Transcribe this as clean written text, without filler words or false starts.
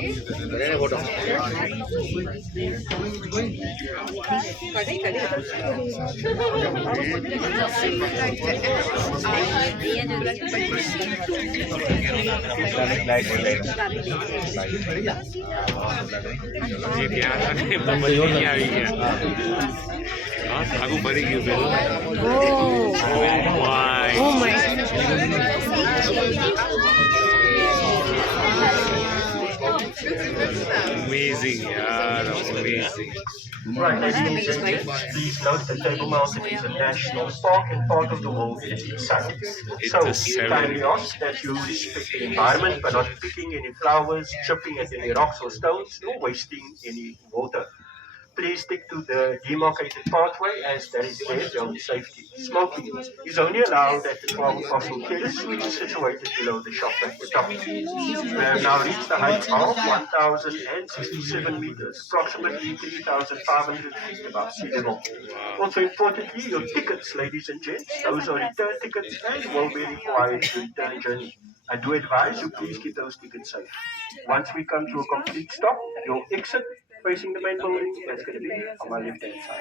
ये क्या था कि बबल नहीं आ गई क्या हाँ आगू बढ़ेगी फिर oh my Oh my. Amazing यार amazing Right, ladies and gents, please note that Table Mountain is a national park and part of the World Heritage Site. it's So a we seven kindly ask that you respect the environment by not picking any flowers, chipping at any rocks or stones, nor wasting any water. Please stick to the demarcated pathway as that is there for your safety. Smoking is only allowed at the 12 Apostle Terrace, which is situated below the shop at the top. We have now reached the height of 1,067 meters, approximately 3,500 feet above sea level. Also importantly, your tickets, ladies and gents, those are return tickets and will be required to return journey. I do advise you please keep those tickets safe. Once we come to a complete stop, your exit facing the main building is going to be on my left hand side.